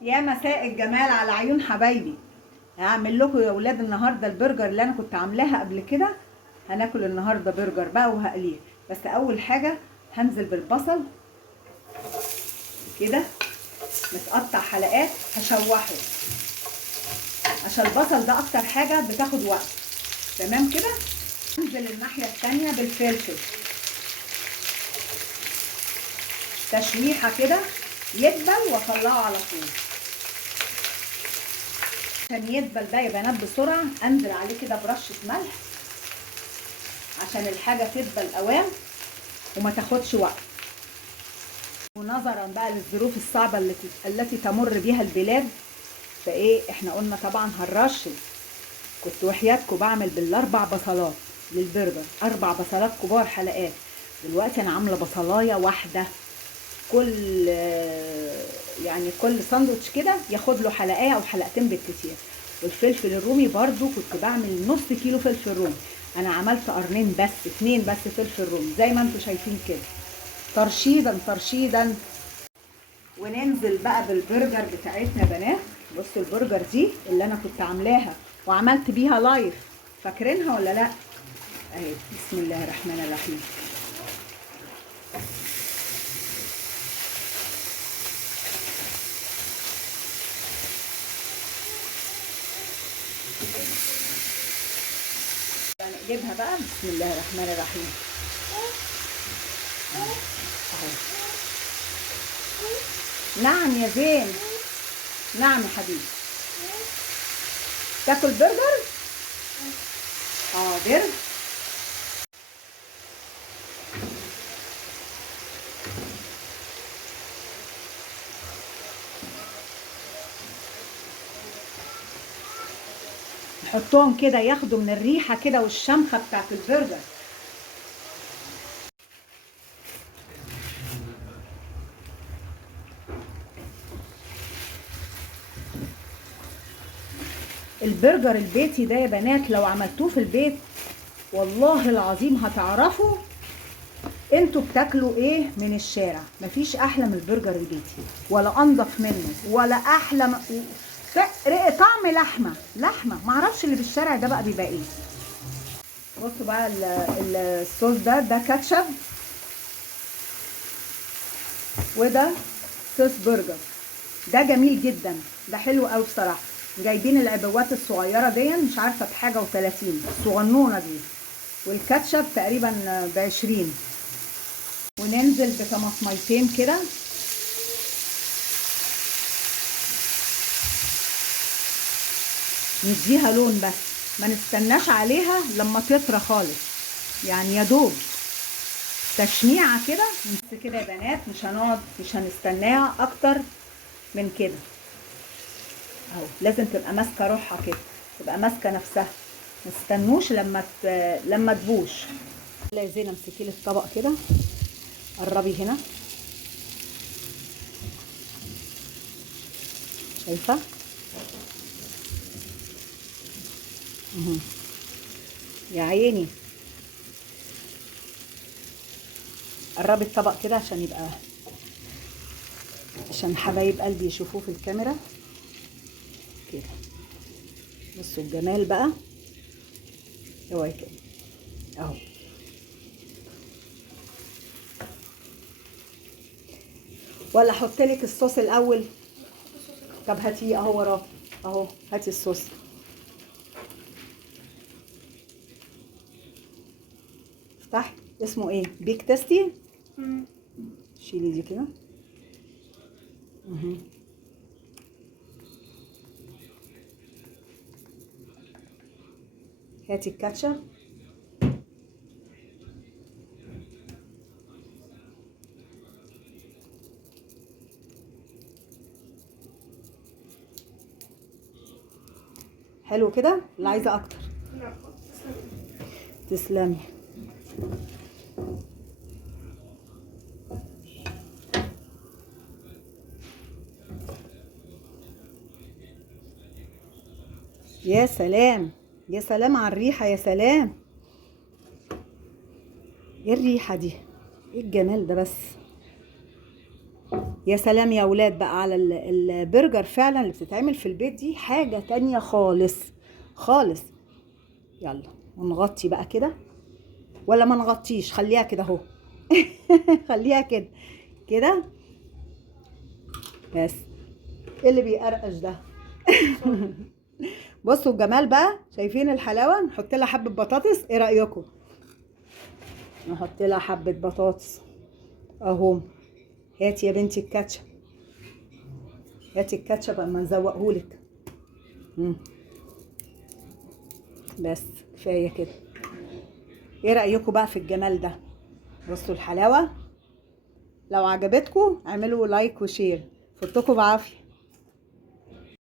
يا مساء الجمال على عيون حبايبي. هعمل لكم يا ولاد النهارده البرجر اللي انا كنت عاملاها قبل كده. هناكل النهارده برجر بقى وهقليه. بس اول حاجه هنزل بالبصل كده متقطع حلقات، هشوحه عشان البصل ده اكتر حاجه بتاخد وقت. تمام كده. هنزل الناحيه التانيه بالفلفل تشويحه كده يدبل واطلعه على طول. عشان يدبل ده يا بنات بسرعه انزل عليه كده برشه ملح عشان الحاجه تدبل اوام وما تاخدش وقت. ونظرا بقى للظروف الصعبه التي تمر بها البلاد، فايه احنا قلنا طبعا هنرشد. كنت وحياتكم بعمل بالاربع بصلات للبرجر، 4 بصلات كبار حلقات. دلوقتي انا عامله بصلايه واحده، كل يعني كل ساندوتش كده ياخد له حلقايه او حلقتين بالكتير. والفلفل الرومي برضو كنت بعمل نص كيلو فلفل رومي، انا عملت قرنين بس، 2 بس فلفل رومي زي ما انتم شايفين كده، ترشيدا ترشيدا. وننزل بقى بالبرجر بتاعتنا يا بنات. بصوا البرجر دي اللي انا كنت عاملاها وعملت بيها لايف، فاكرينها ولا لا؟ اهي بسم الله الرحمن الرحيم. نقلبها بقى بسم الله الرحمن الرحيم. اهو. نعم يا زين، نعم يا حبيبي. تاكل برجر؟ حاضر. نحطهم كده ياخدوا من الريحه كده والشمخه بتاعت البرجر. البرجر البيتي ده يا بنات لو عملتوه في البيت والله العظيم هتعرفوا انتوا بتاكلوا ايه من الشارع. مفيش احلى من البرجر البيتي، ولا انضف منه، ولا احلى طعم لحمه معرفش اللي بالشارع ده بقى بيبقى ايه. بصوا بقى الصوص ده كاتشب، وده صوص برجر. ده جميل جدا، ده حلو قوي بصراحه. جايبين العبوات الصغيره دي مش عارفه بحاجه و30 الصغنونه دي، والكاتشب تقريبا ب20. وننزل بطماطميتين كده نديها لون، بس ما نستناش عليها لما تطرى خالص، يعني يا دوب تشميعه كده بس كده يا بنات. مش هنستناها اكتر من كده. اهو لازم تبقى ماسكه روحها كده، تبقى ماسكه نفسها، ما تستنوش لما تبوش. يا زينه امسكي لي الطبق كده، قربي هنا، شايفه؟ يا عيني، قربي الطبق كده عشان حبايب قلبي يشوفوه في الكاميرا كده. بصوا الجمال بقى، اوعي كده اهو. ولا احط لك الصوص الاول؟ طب هاتيه اهو وراه، اهو هاتي الصوص. افتحي. اسمه ايه؟ بيك تيستي. شيلي دي كده. هاتي الكاتشب. حلو كده؟ اللي عايزه اكتر؟ تسلمي. يا سلام، يا سلام على الريحه، يا سلام. ايه الريحه دي؟ ايه الجمال ده بس. يا سلام يا ولاد بقى على البرجر فعلا اللي بتتعمل في البيت دي حاجة تانية خالص خالص. يلا ونغطي بقى كده، ولا ما نغطيش، خليها كده اهو. خليها كده كده بس. ايه اللي بيقرقش ده؟ بصوا الجمال بقى، شايفين الحلاوه؟ نحط لها حبه بطاطس، ايه رايكم؟ نحط لها حبه بطاطس اهو. هاتي يا بنتي الكاتشب، هاتي الكاتشب اما نزوقهولك. بس كفايه كده. ايه رايكم بقى في الجمال ده؟ بصوا الحلاوه. لو عجبتكم اعملوا لايك وشير. فوتكم بعافيه.